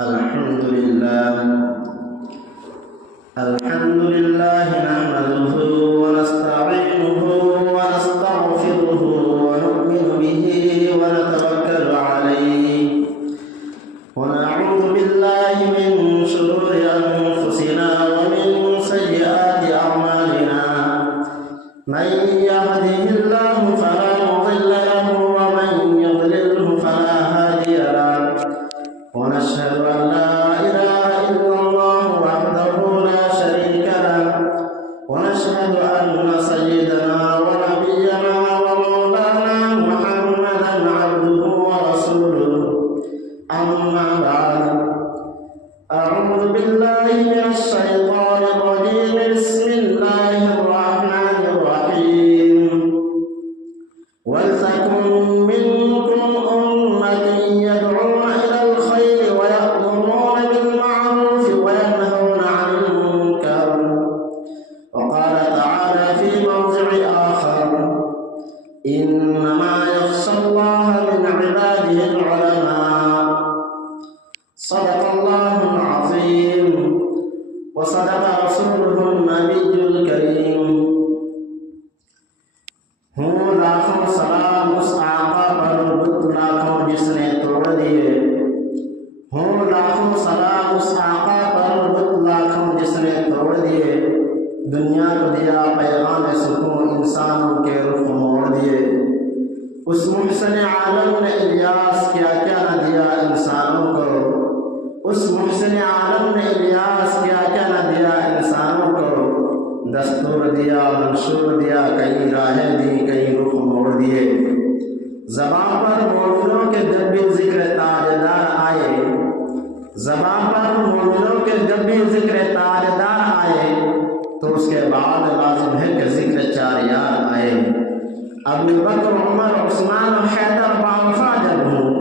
الحمد لله نحمده ونستعينه ونستغفره ونؤمن به ونتوكل عليه ونعوذ بالله من شرور أنفسنا ومن سيئات أعمالنا من يهده الله فلا مضل له ومن يضلله فلا هادي له ونشهد أن لا إله إلا الله وحده لا شريك له ونشهد أن سيدنا ونبينا ومولانا محمدا عبده ورسوله أما بعد أعوذ بالله من الشيطان الرجيم بسم الله الرحمن الرحيم ولتكن منكم أمة يدعون إلى الخير ويأمرون بالمعروف وينهون عن المنكر وقال تعالى في موضع آخر إنما يخشى الله من عباده العلماء صدق الله العظيم وصدق رسوله النبي الكريم ہوں لاکھوں سلام اس آقا پر بت لاکھوں جس نے توڑ دیے ہوں لاکھوں سلام اس آقا پر بت لاکھوں جس نے توڑ دیے دنیا کو دیا پیغام سکون انسانوں کے رخ موڑ دیے اس محسن عالم نے الیاس کیا کیا نہ دیا انسانوں کو اس محسن عالم نے الیاس کیا کیا نہ دیا انسانوں کو دستور دیا منشور دیا کئی راہیں دی کئی رخ موڑ دیے زبان پر مومنوں کے جب بھی ذکر تاجدار آئے زبان پر مومنوں کے جب بھی ذکر تاجدار آئے تو اس کے بعد لازم ہے کہ ذکر چار یار آئے ابو بکر عمر عثمان و حیدر باوفا جب ہوں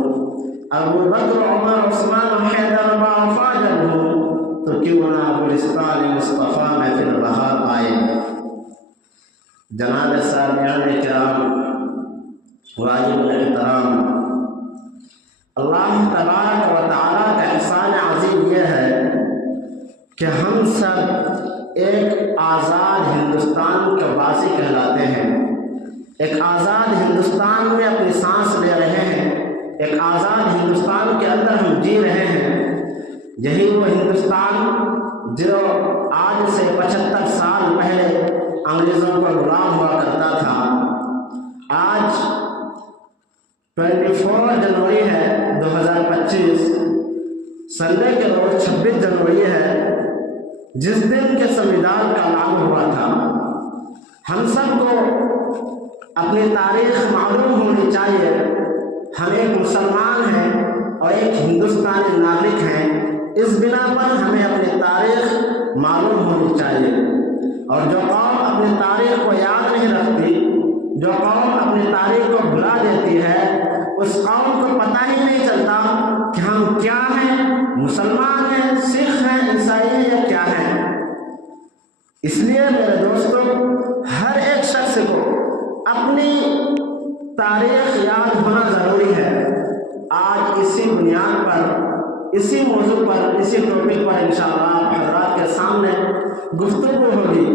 ابو بکر عمر عثمان و حیدر باوفا جب ہوں تو کیوں نہ گلستان مصطفیٰ میں پھر بہار آئے جناب سامعین کرام واجب الاحترام اللہ تبارک و تعالیٰ کا احسان عظیم یہ ہے کہ ہم سب ایک آزاد ہندوستان کے واسی کہلاتے ہیں ایک آزاد ہندوستان میں اپنی سانس لے رہے ہیں ایک آزاد ہندوستان کے اندر ہم جی رہے ہیں یہی وہ ہندوستان جو آج سے 75 سال پہلے انگریزوں کا غلام ہوا کرتا تھا آج 24 جنوری ہے 2025 سنڈے کے روز 26 جنوری ہے جس دن کے سنویدھان کا اعلان ہوا تھا ہم سب کو اپنی تاریخ معلوم ہونی چاہیے ہم ایک مسلمان ہیں اور ایک ہندوستانی ناگرک ہیں اس بنا پر ہمیں اپنی تاریخ معلوم ہونی چاہیے اور جو قوم اپنی تاریخ کو یاد نہیں رکھتی جو قوم اپنی تاریخ کو بھلا دیتی ہے اس قوم کو پتہ ہی نہیں چلتا کہ ہم کیا ہیں مسلمان ہیں سکھ ہیں عیسائی ہیں یا کیا ہیں اس لیے میرے دوستوں ہر ایک شخص کو اپنی تاریخ یاد ہونا ضروری ہے آج اسی بنیاد پر اسی موضوع پر اسی ٹاپک پر انشاءاللہ آپ حضرات کے سامنے گفتگو ہوگی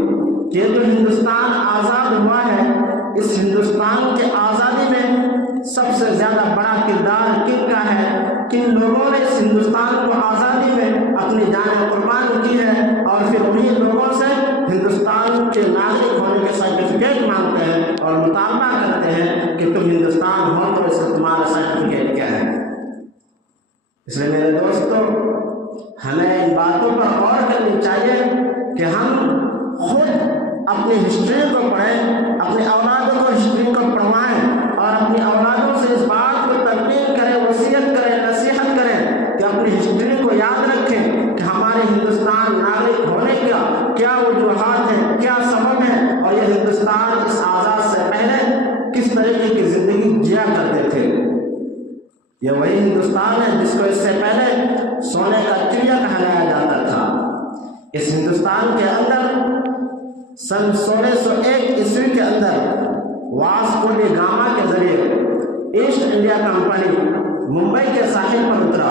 کہ یہ جو ہندوستان آزاد ہوا ہے اس ہندوستان کے آزادی میں سب سے زیادہ بڑا کردار کن کا ہے کن لوگوں نے اس ہندوستان کو آزادی میں اپنی جان قربان کی ہے اور پھر انہیں لوگوں سے ہندوستان کے ناگرک ہونے کے سرٹیفکیٹ مانگتے ہیں اور مطالبہ کرتے ہیں کہ تم ہندوستان ہو تو اس کا تمہارا سرٹیفکیٹ کیا ہے اس لیے میرے دوستوں ہمیں ان باتوں پر غور کرنی چاہیے کہ ہم خود اپنی ہسٹری کو پڑھیں اپنی اولادوں کو ہسٹری کو پڑھوائیں اور اپنی اولادوں سے اس بات کو تلقین کریں وصیت کریں نصیحت کریں کہ اپنی ہسٹری کو یاد رکھیں کہ ہمارے ہندوستان ناگرک ہونے کا کیا وجوہات ہیں کیا سبب ہے اور یہ ہندوستان اس آزاد سے پہلے کس طریقے کی زندگی جیا کرتے تھے یہ وہی ہندوستان ہے جس کو اس سے پہلے سونے کا چڑیا کہلایا جاتا تھا اس ہندوستان کے اندر سن 1601 عیسوی کے اندر واسکو ڈی گاما کے ذریعے ایسٹ انڈیا کمپنی ممبئی کے ساحل پر اترا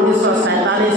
1947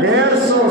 150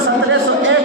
1701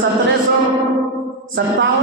1757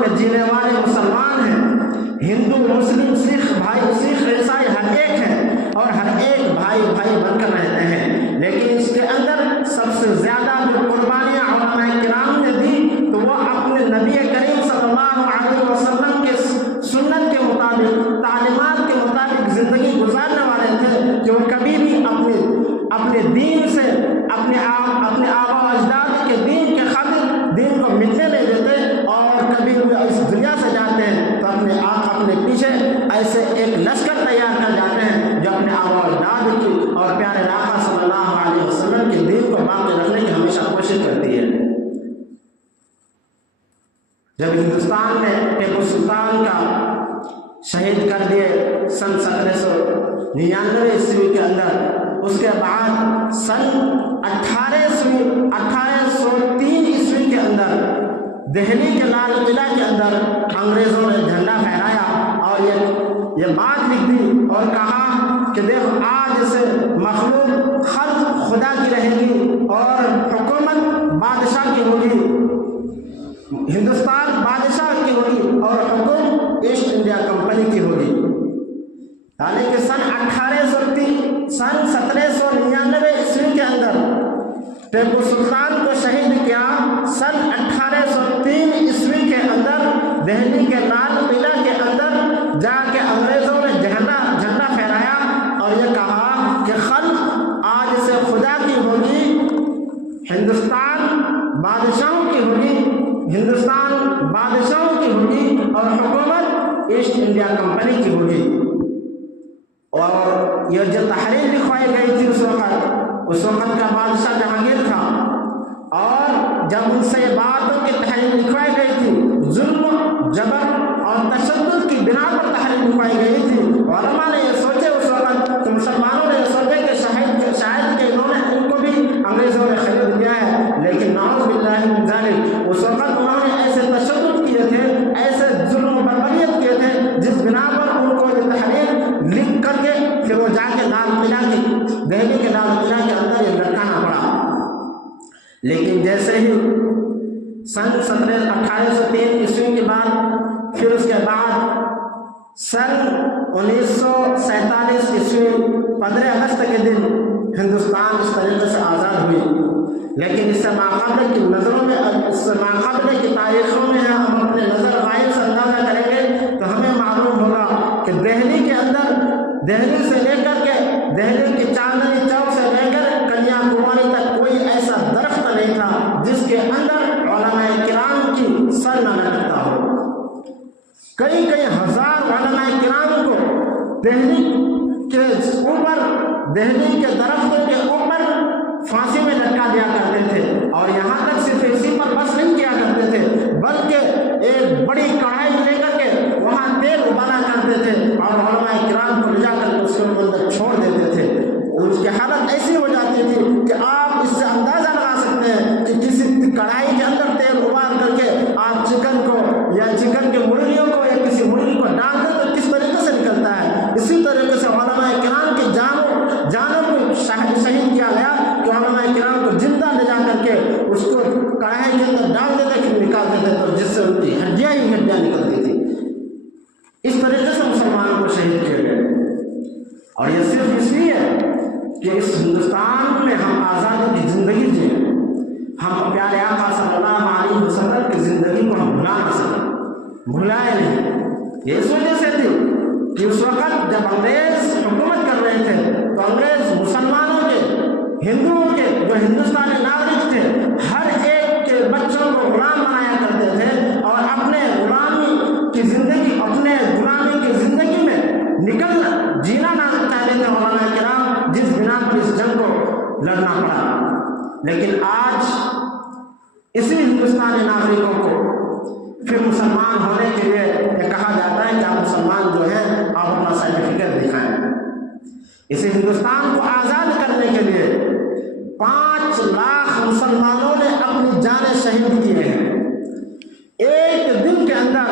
میں جینے والے مسلمان ہیں، ہندو مسلم سکھ بھائی سکھ عیسائی ہر ایک ہے اور ہر ایک بھائی بھائی بن کر رہتے ہیں، لیکن اس کے اندر سب سے زیادہ جو قربانیاں علماء کرام نے دی تو وہ اپنے نبی کریم صلی اللہ علیہ وسلم کے سنت کے مطابق تعلیمات کے مطابق زندگی گزارنے والے تھے کہ وہ کبھی بھی اپنے دین سے اپنے آبا و اجداد کے دین کے خاطر دین کو مٹنے نہیں دیتے، اور کبھی وہ اس دنیا سے جاتے ہیں تو اپنے پیچھے ایسے ایک لشکر تیار کر جاتے ہیں جو اپنے آبا و اجداد کی اور پیارے آقا صلی اللہ علیہ وسلم کے دین کو باقی رکھنے کی ہمیشہ کوشش کرتی ہے۔ جب ہندوستان میں ٹیپو سلطان کا شہید کر دیے سن 1799 عیسوی کے اندر، اس کے بعد سن 1803 عیسوی کے اندر دہلی کے لال قلعہ کے اندر انگریزوں نے جھنڈا پھہرایا اور یہ بات لکھ دی اور کہا کہ دیکھو آج سے مخلوق خلق خدا کی رہے گی اور حکومت بادشاہ کی ہوگی، ہندوستان بادشاہ کی ہوگی اور حکومت ایسٹ انڈیا کمپنی کی ہوگی۔ یعنی کہ سن 1799 عیسوی کے اندر ٹیپو سلطان کو شہید کیا، سن 1803 عیسوی کے اندر دہلی کے لال قلعہ کے اندر جا کے انگریزوں نے جھنڈا پھہرایا اور یہ کہا کہ خلق آج سے خدا کی ہوگی، ہندوستان بادشاہوں کی ہوگی، ہندوستان بادشاہوں کی ہوگی اور حکومت ایسٹ انڈیا کمپنی کی ہوگی۔ اور یہ جو تحریر لکھوائی گئی تھی اس وقت کا بادشاہ جہانگیر تھا، اور جب ان سے یہ بات کی تحریر لکھوائی گئی تھی ظلم جبر اور تشدد کی بنا پر تحریر لکھوائی گئی تھی، علماء نے یہ سوچے اس وقت کہ مسلمانوں نے یہ سوچے کہ شاید کہ انہوں نے ان کو بھی انگریزوں نے خرید لیا ہے، لیکن نعوذ باللہ من ذالک اس وقت انہوں نے ایسے تشدد کیے تھے، ایسے ظلم و بربریت کیے تھے جس بنا پر ان کو یہ تحریر لکھ کر کے پھر وہ جا کے لال قلعہ کی دہلی کے لال قلعہ کے اندر یہ لٹکانا پڑا۔ لیکن جیسے ہی سن 1803 عیسوی کے بعد پھر اس کے بعد سن 1947 عیسوی 15 اگست کے دن ہندوستان اس طریقے سے آزاد ہوئی، لیکن اس سے ماقابل کی نظروں میں اس سے ماقابل کی تاریخوں میں ہم اپنے نظر غائب سے اندازہ کریں گے تو ہمیں معلوم ہوگا کہ دہلی کے اندر دہلی سے لے کر کے دہلی کے چاندنی چوک سے لے کر کنیا کماری تک کوئی ایسا درخت نہیں تھا جس کے اندر علماء کرام کی سر نہ لٹکتا ہو۔ کئی ہزار علماء کرام کو دہلی کے درختوں کے اوپر پھانسی میں لٹکا دیا کرتے تھے، اور یہاں تک صرف اسی پر بس نہیں کیا کرتے تھے بلکہ ایک بڑی کڑھائی لے کر کے وہاں تیل ابالا کرتے تھے اور علماء کرام کو لے جا کر اس کے اندر چھوڑ دیتے تھے۔ اس کی حالت ایسی ہو جاتی تھی کہ آپ اس سے اندازہ لگا سکتے ہیں کہ کسی کڑھائی کے اندر تیل ابال کر کے آپ چکن کو یا چکن کے مرغیوں کو یا کسی مرغی کو ڈال دیں تو کس طریقے سے نکلتا ہے۔ اسی طریقے سے علماء کرام کی جانوں کو شہید کیا گیا کہ علماء کرام کو زندہ لے جا کر کے اس کو کڑھائی کے اندر ڈال دیتے پھر نکال دیتے تو جس سے ان کی ہڈیاں ہی ہڈیاں نکلتی تھی۔ اس طریقے سے مسلمانوں کو شہید کیا گیا، اور یہ صرف اس لیے کہ اس ہندوستان میں ہم آزادی کی زندگی جئیں، ہم پیارے آقا صلی اللہ علیہ وسلم کی زندگی کو ہم بھلا نہ سکیں، بھلائے نہیں۔ یہ اس وجہ سے تھی کہ اس وقت جب انگریز حکومت کر رہے تھے تو انگریز مسلمانوں کے، ہندوؤں کے جو ہندوستانی ناگرک تھے ہر ایک کے بچوں کو غلام بنایا کرتے تھے اور اپنے غلامی کی زندگی میں نکلنا جینا نہ چاہتے تھے علماء کرام، جس بنا پر اس جنگ کو لڑنا پڑا۔ لیکن آج اسی ہندوستانی ناگرکوں کو پھر مسلمان ہونے کے لیے یہ کہا جاتا ہے کہ آپ مسلمان جو ہے آپ اپنا سرٹیفکیٹ دکھائیں۔ اسی ہندوستان کو آزاد کرنے کے لیے 5 لاکھ مسلمانوں نے اپنی جانیں شہید کیے ہیں۔ ایک دن کے اندر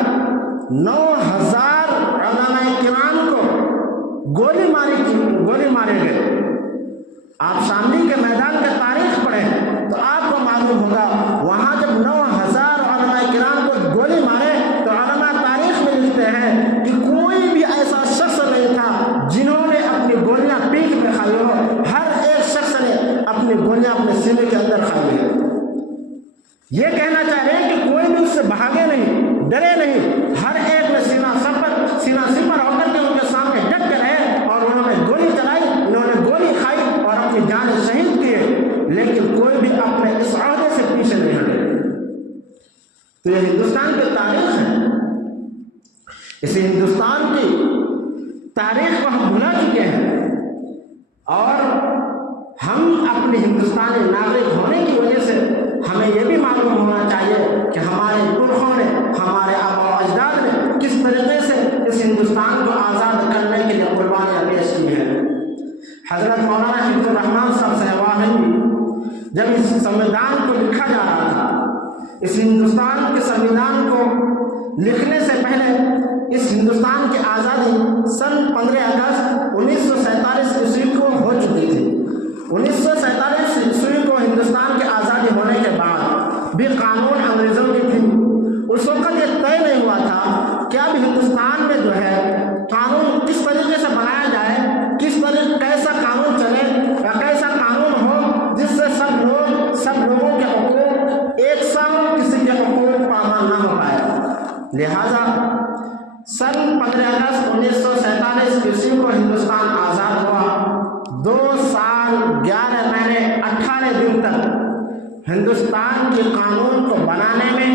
9000 علماء کرام کو گولی مارے گئے۔ آپ شاملی کے میدان کا تاریخ پڑھیں تو آپ کو معلوم ہوگا وہاں جب 9000 علماء کرام کو گولی مارے تو علماء تاریخ میں لکھتے ہیں کہ کوئی بھی ایسا شخص نہیں تھا جنہوں نے اپنی گولیاں پیٹھ میں کھائی ہو، ہر ایک شخص نے اپنی گولیاں اپنے سینے کے اندر کھائی ہے۔ یہ کہنا چاہ رہے ہیں کہ کوئی بھی اس سے بھاگے نہیں، ڈرے نہیں، ہر ایک نے سینہ سپر ہو کر کے ان کے سامنے ڈٹ کے رہے اور انہوں نے گولی چلائی، انہوں نے گولی کھائی اور اپنی جان شہید کیے، لیکن کوئی بھی اپنے اس عہدے سے پیچھے نہیں ہٹے۔ تو یہ ہندوستان کی تاریخ ہے، اسی ہندوستان کی تاریخ کو ہم بھلا چکے ہیں، اور ہم اپنے ہندوستانی ناگرک ہونے کی وجہ سے ہمیں یہ بھی معلوم ہونا چاہیے کہ ہمارے پرکھوں نے، ہمارے آبا و اجداد نے کس طریقے سے اس ہندوستان کو آزاد کرنے کے لیے قربانیاں پیش کی ہیں۔ حضرت مولانا حفظ الرحمان صاحب صاحب جب اس سنویدھان کو لکھا جا رہا تھا، اس ہندوستان کے سنویدھان کو لکھنے سے پہلے اس ہندوستان کی آزادی سن 15 اگست 1947 عیسوی کو ہو چکی تھی۔ 1947 عیسوی کو ہندوستان کی آزادی ہونے کے بعد بھی قانون انگریزوں کی تھی۔ اس وقت یہ طے نہیں ہوا تھا کہ اب ہندوستان میں جو ہے قانون کس طریقے سے بنایا جائے، کیسا قانون چلے یا کیسا قانون ہو جس سے سب لوگوں کے حقوق ایک ساتھ کسی کے حقوق پامال نہ ہو پائے۔ لہذا سن 15 اگست 1947 عیسوی کو ہندوستان آزاد ہوا۔ 2 سال 11 مہینے 18 دن تک ہندوستان کے قانون کو بنانے میں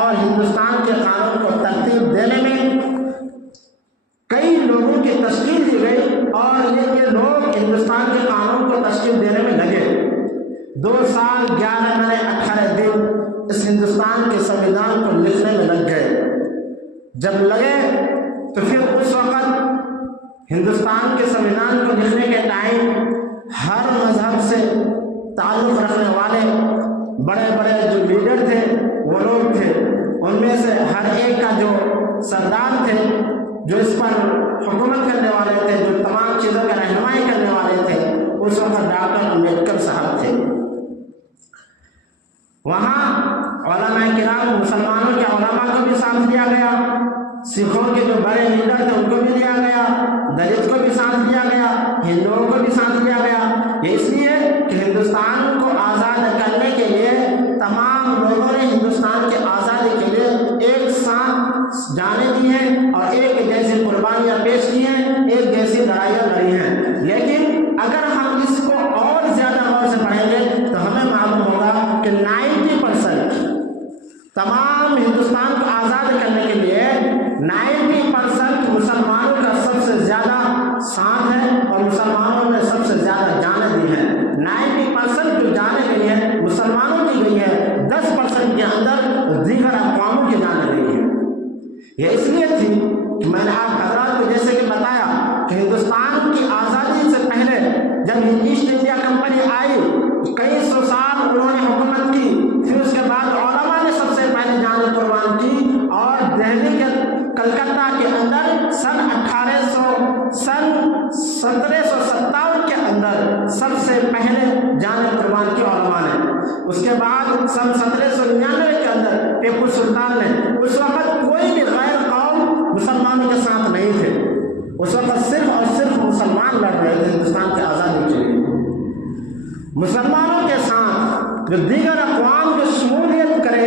اور ہندوستان کے قانون کو ترتیب دینے میں کئی لوگوں کی تشکیل دی گئی، اور یہ لوگ ہندوستان کے قانون کو تشکیل دینے میں لگے۔ 2 سال 11 مہینے 18 دن اس ہندوستان کے سنویدھان کو لکھنے میں لگ گئے۔ جب لگے تو پھر اس وقت ہندوستان کے سنویدھان کو لکھنے کے ٹائم ہر مذہب سے تعلق رکھنے والے بڑے بڑے جو لیڈر تھے وہ لوگ تھے، ان میں سے ہر ایک کا جو سردار تھے، جو اس پر حکومت کرنے والے تھے، جو تمام چیزوں کا رہنمائی کرنے والے تھے، اس وقت ڈاکٹر امبیڈکر صاحب تھے۔ وہاں علماء کرام، مسلمانوں کے علماء کو بھی ساتھ لیا گیا، سکھوں کے جو بڑے لیڈر تھے ان کو بھی لیا گیا، دلت کو بھی ساتھ لیا گیا، ہندوؤں کو بھی ساتھ لیا گیا۔ یہ اس لیے کہ ہندوستان کو آزاد کرنے کے لیے تمام لوگوں نے ہندوستان کے آزادی کے لیے ایک ساتھ جانیں دی ہیں اور ایک جیسی قربانیاں پیش کی ہیں، ایک جیسی لڑائیاں لڑی ہیں۔ لیکن اگر ہم اس کو اور زیادہ غور سے پڑھیں گے تو ہمیں معلوم ہوگا کہ 90% تمام ہندوستان کو آزاد کرنے کے لیے 90% مسلمانوں کا سب سے زیادہ ساتھ ہے اور مسلمانوں نے سب سے زیادہ جانیں دی ہیں۔ 90% جو جانیں گئی ہیں مسلمانوں کی گئی ہے، 10% کے اندر دیگر اقواموں کی جانیں گئی ہیں۔ یہ اس لیے تھی کہ میں نے آپ حضرات کو جیسے کہ بتایا کہ ہندوستان کی آزادی سے پہلے جب ایسٹ انڈیا کمپنی آئی، کئی 100 سال انہوں نے حکومت کی، پھر اس کے بعد علماء نے سب سے پہلے جان قربان کی، اور دہلی کے کلکتہ کے اندر سن 1757 کے اندر سب سے پہلے جان قربان کی علماء نے۔ اس کے بعد سن 1799 کے اندر ٹیپو سلطان نے، اس وقت کوئی بھی غیر قوم مسلمانوں کے ساتھ نہیں تھے، اس وقت صرف اور صرف مسلمان لڑ رہے تھے ہندوستان کی آزادی کے لیے۔ مسلمانوں کے ساتھ جو دیگر اقوام جو شمولیت کرے،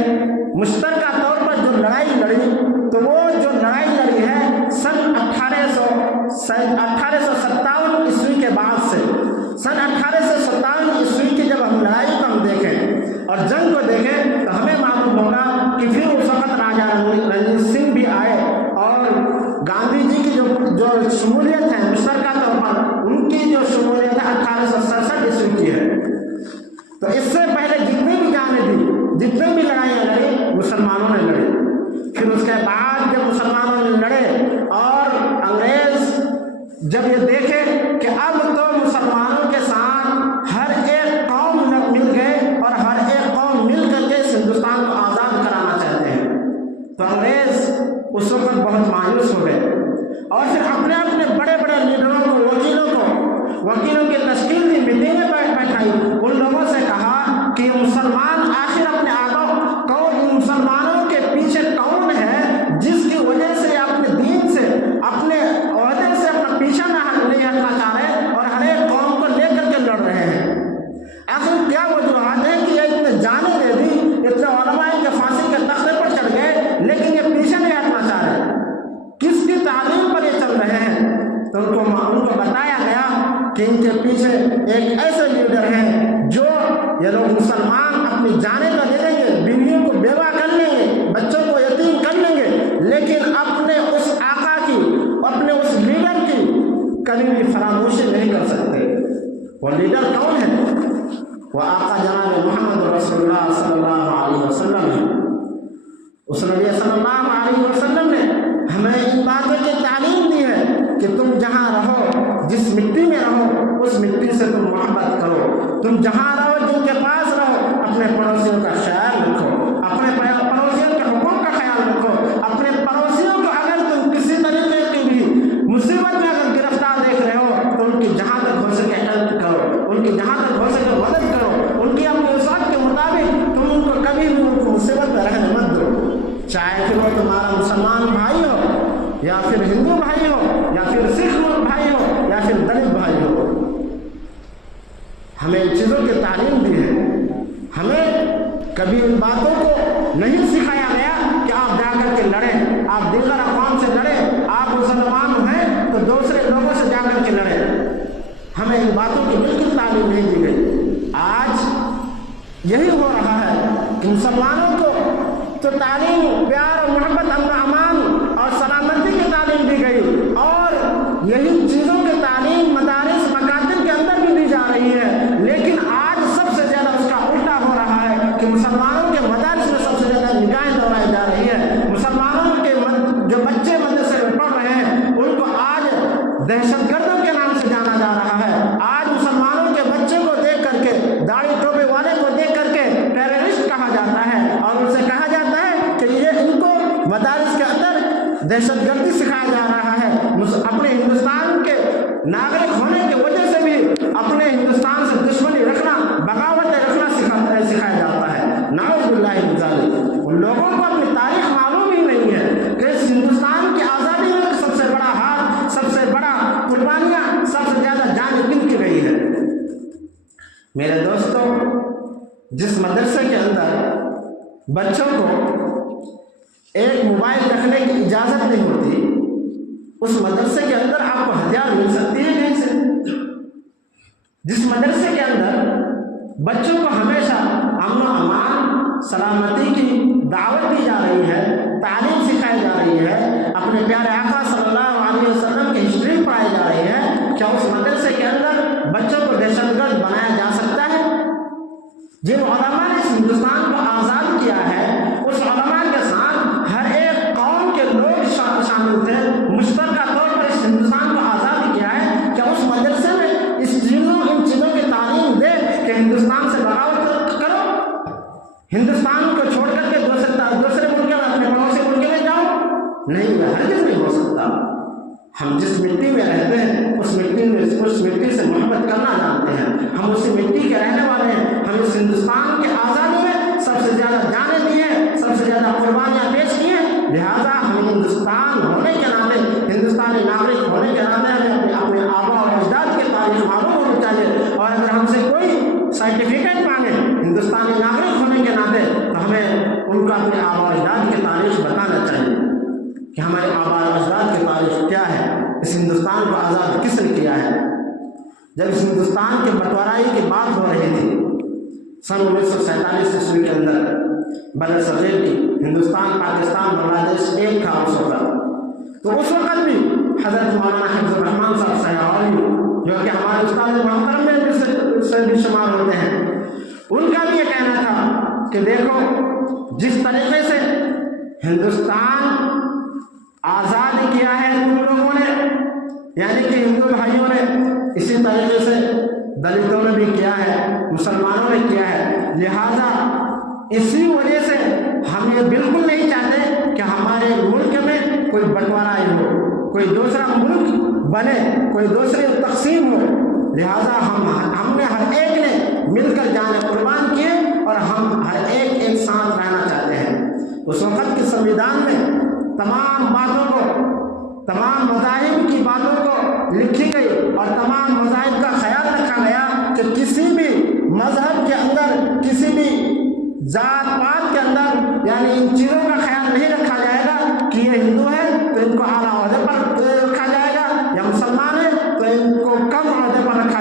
مشترکہ طور پر جو لڑائی لڑی، تو وہ جو لڑائی لڑی ہے سن 1857 عیسوی کے بعد سے، سن 1857 عیسوی کی جب ہم لڑائی کو ہم دیکھیں اور جنگ کو دیکھیں تو ہمیں معلوم ہوگا کہ پھر اس وقت راجا رنجیت سنگھ بھی آئے، اور گاندھی جی کی جو شمولیت ہے مشترکہ طور پر، ان کی جو شمولیت ہے 1867 عیسوی کی ہے۔ تو اس سے پہلے جتنی بھی جانیں دی، جتنے بھی لڑائیاں لڑی، مسلمانوں نے لڑی۔ پھر اس کے بعد جب مسلمانوں نے لڑے اور انگریز جب یہ دیکھے کہ اب تو مسلمانوں کے ساتھ ہر ایک قوم مل گئے اور ہر ایک قوم مل کر کے اس ہندوستان کو آزاد کرانا چاہتے ہیں، تو انگریز اس وقت بہت مایوس ہو گئے، اور پھر اپنے بڑے بڑے لیڈروں کو، وکیلوں کی تشکیل دی، میٹنگیں بیٹھائی، ان لوگوں سے کہا کہ مسلمان آخر اپنے آبا کو، ان مسلمانوں کہ ان کے پیچھے ایک ایسے لیڈر ہیں جو یہ لوگ مسلمان اپنی جانیں تو دے دیں گے، بیویوں کو بیوہ کر لیں گے، بچوں کو یتیم کر لیں گے، لیکن اپنے اس آقا کی، اپنے اس لیڈر کی کبھی بھی فراموشی نہیں کر سکتے۔ وہ لیڈر کون ہے؟ وہ آقا جناب محمد رسول اللہ صلی اللہ علیہ وسلم ہے۔ اس نبی صلی اللہ علیہ وسلم نے ہمیں ان باتوں کی تعلیم دی ہے کہ تم جہاں رہو، جس مٹی میں رہو، اس مٹی سے تم محبت کرو، تم جہاں رہو، جن کے پاس رہو، اپنے پڑوسیوں کا خیال رکھو، اپنے پڑوسیوں کے حقوق کا خیال رکھو، اپنے پڑوسیوں کو اگر تم کسی طریقے کی بھی مصیبت میں اگر گرفتار دیکھ رہے ہو تو ان کی جہاں تک ہو سکے ہیلپ کرو، ان کی جہاں تک ہو سکے مدد کرو، ان کی اپنے وسعت کے مطابق تم ان کو کبھی بھی ان کو مصیبت میں رہنے مت دو، چاہے پھر وہ تمہارا مسلمان بھائی ہو یا پھر ہندو بھائی ہو یا پھر سکھ بھائی ہو یا پھر دلت بھائی ہو۔ ہمیں ان چیزوں کی تعلیم دی ہے، ہمیں کبھی ان باتوں کو نہیں سکھایا گیا کہ آپ جا کر کے لڑیں، آپ دیگر اقوام سے لڑیں، آپ مسلمان ہیں تو دوسرے لوگوں سے جا کر کے لڑیں۔ ہمیں ان باتوں کی بالکل تعلیم نہیں دی گئی۔ آج یہی ہو رہا ہے کہ مسلمانوں کو تو تعلیم، پیار اور محبت، امن و امان اور سلامتی کی تعلیم دی گئی، اور یہی چیزوں کی تعلیم مدارس مکاتب کے اندر بھی دی جا رہی ہے، لیکن آج سب سے زیادہ اس کا الٹا ہو رہا ہے کہ مسلمانوں کے مدارس میں سب سے زیادہ نگاہیں دوڑائی جا رہی ہے۔ مسلمانوں کے جو بچے مدرسے میں پڑھ رہے ہیں ان کو آج دہشت گردوں کے نام سے جانا جا رہا ہے۔ آج مسلمانوں کے بچے کو دیکھ کر کے، داڑھی ٹوپے والے کو دیکھ کر کے ٹیررسٹ کہا جاتا ہے، اور ان سے کہا جاتا ہے کہ یہ ان کو مدارس کے اندر دہشت گردی سکھایا جا رہا ہے۔ اپنے ہندوستان کے ناگرک ہونے کی وجہ سے بھی اپنے ہندوستان سے دشمنی رکھنا، بغاوتیں رکھنا سکھایا جاتا ہے۔ نعوذ باللہ من ذالک۔ ان لوگوں کو اپنی تاریخ معلوم ہی نہیں ہے کہ اس ہندوستان کی آزادی میں سب سے بڑا ہاتھ، سب سے بڑا قربانیاں، سب سے زیادہ جان کن کی گئی ہے۔ میرے دوستو، جس مدرسے کے اندر بچوں کو ایک موبائل رکھنے کی اجازت نہیں ہوتی، اس مدرسے کے اندر آپ کو ہتھیار مل سکتی ہے کہیں سے؟ جس مدرسے کے اندر بچوں کو ہمیشہ امن و امان، سلامتی کی دعوت دی جا رہی ہے، تعلیم سکھائی جا رہی ہے، اپنے پیارے آقا صلی اللہ علیہ وسلم کی ہسٹری پڑھائی جا رہی ہے، کیا اس مدرسے کے اندر بچوں کو دہشت گرد بنایا جا سکتا ہے؟ جن علماء نے اس ہندوستان کو آزاد کیا ہے، اس علماء کے ساتھ ہر ایک قوم کے لوگ شامل تھے، مشترکہ طور پر اس ہندوستان کو آزاد کیا ہے، کیا اس مدرسے میں ان چیزوں کی تعلیم دے کہ ہندوستان سے بغاوت کرو، ہندوستان کو چھوڑ کر کے دوسرے ملک میں، اپنے پڑوسی ملک میں جاؤ؟ نہیں، ہرگز نہیں ہو سکتا۔ ہم جس مٹی میں رہتے ہیں اس مٹی سے محبت کرنا جانتے ہیں، ہم اسی مٹی کے رہنے والے ہیں، ہم اس ہندوستان کے آزادی میں سب سے زیادہ جانیں دی ہیں، سب سے زیادہ قربانیاں پیش کی ہیں، لہٰذا ہم ہندوستان ہونے کے ناطے، ہندوستانی ناگرک ہونے کے ناطے ہمیں اپنے آبا اور اجداد کی تاریخ معلوم ہونی چاہیے، اور اگر ہم سے کوئی سرٹیفکیٹ مانگے ہندوستانی ناگرک ہونے کے ناطے تو ہمیں ان کا اپنے آبا و اجداد کی تاریخ بتانا چاہیے کہ ہمارے آبا و اجداد کی تاریخ کیا ہے، اس ہندوستان کو آزاد کس نے کیا ہے۔ جب اس ہندوستان کے بٹورائی کی بات ہو رہی تھی سن 1947 عیسوی کے اندر، بر صغیر کی ہندوستان، پاکستان، بنگلہ دیش ایک تھا اس وقت، تو اس وقت بھی حضرت مولانا حفظ الرحمان صاحب سیاحوی، جو کہ ہمارے استاد محترم میں سے بھی شمار ہوتے ہیں، ان کا بھی یہ کہنا تھا کہ دیکھو جس طریقے سے ہندوستان آزاد کیا ہے تم لوگوں نے، یعنی کہ ہندو بھائیوں نے، اسی طریقے سے دلتوں نے بھی کیا ہے، مسلمانوں نے کیا ہے، لہذا اسی وجہ سے ہم یہ بالکل نہیں چاہتے کہ ہمارے ملک میں کوئی بٹوارا ہو، کوئی دوسرا ملک بنے، کوئی دوسری تقسیم ہو، لہذا ہم نے ہر ایک نے مل کر جان قربان کیے اور ہم ہر ایک ساتھ رہنا چاہتے ہیں۔ اس وقت کے سنویدھان میں تمام باتوں کو، تمام مذاہب کی باتوں کو لکھی گئی اور تمام مذاہب کا خیال رکھا گیا کہ کسی بھی مذہب کے اندر، کسی بھی ذات پات کے اندر، یعنی ان چیزوں کا خیال نہیں رکھا جائے گا کہ یہ ہندو ہے تو ان کو اعلیٰ عہدے پر رکھا جائے گا، یا مسلمان ہے تو ان کو کم عہدے پر رکھا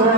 2